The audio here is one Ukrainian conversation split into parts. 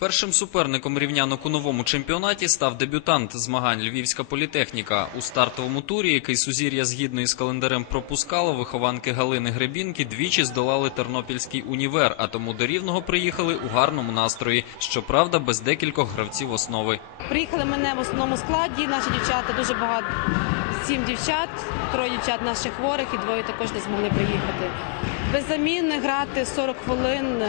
Першим суперником рівнянок у новому чемпіонаті став дебютант змагань Львівська політехніка. У стартовому турі, який сузір'я згідно із календарем пропускало, вихованки Галини Гребінки двічі здолали Тернопільський універ, а тому до Рівного приїхали у гарному настрої. Щоправда, без декількох гравців основи. Приїхали мене в основному складі. Наші дівчата дуже багато. Сім дівчат, троє дівчат наших хворих і двоє також не змогли приїхати. Без заміни грати 40 хвилин е,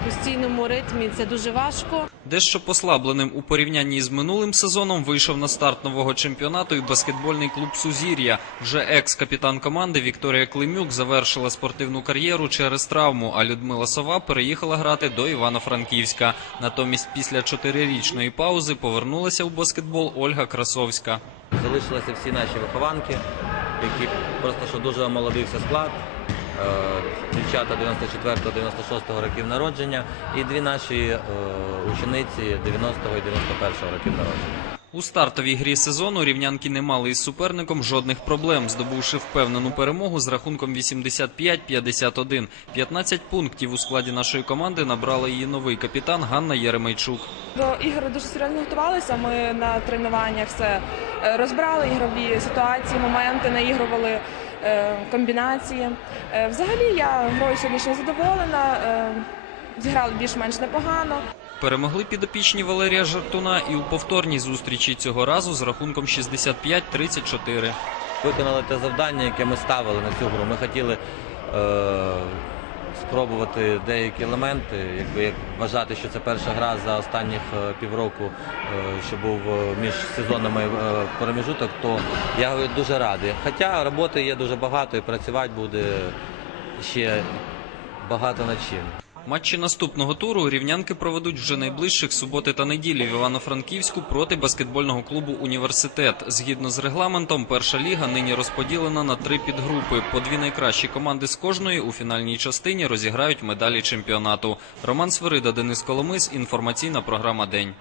в постійному ритмі це дуже важко. Дещо послабленим у порівнянні з минулим сезоном вийшов на старт нового чемпіонату і баскетбольний клуб Сузір'я. Вже екс-капітан команди Вікторія Климюк завершила спортивну кар'єру через травму, а Людмила Сова переїхала грати до Івано-Франківська. Натомість після чотирирічної паузи повернулася у баскетбол Ольга Красовська. Залишилися всі наші вихованки, які просто що дуже омолодився склад. Е, Дівчата 94-96 років народження і дві наші е, учениці 90-го і 91-го років народження. У стартовій грі сезону рівнянки не мали із суперником жодних проблем, здобувши впевнену перемогу з рахунком 85-51. 15 пунктів у складі нашої команди набрала її новий капітан Ганна Єремейчук. До ігор дуже серйозно готувалися. Ми на тренуваннях все е, розбирали ігрові ситуації, моменти, наігрували комбінації. Е, Взагалі я грою сьогоднішньо задоволена. е, Зіграли більш-менш непогано. Перемогли підопічні Валерія Жартуна і у повторній зустрічі цього разу з рахунком 65-34. Виконали те завдання, яке ми ставили на цю гру. Ми хотіли е, спробувати деякі елементи, якби як вважати, що це перша гра за останніх е, півроку, е, що був е, між сезонами проміжуток, то я дуже радий. Хоча роботи є дуже багато і працювати буде ще багато над чим. Матчі наступного туру рівнянки проведуть вже найближчих суботи та неділі в Івано-Франківську проти баскетбольного клубу Університет. Згідно з регламентом, перша ліга нині розподілена на три підгрупи. По дві найкращі команди з кожної у фінальній частині розіграють медалі чемпіонату. Роман Свирида, Денис Коломис. Інформаційна програма День.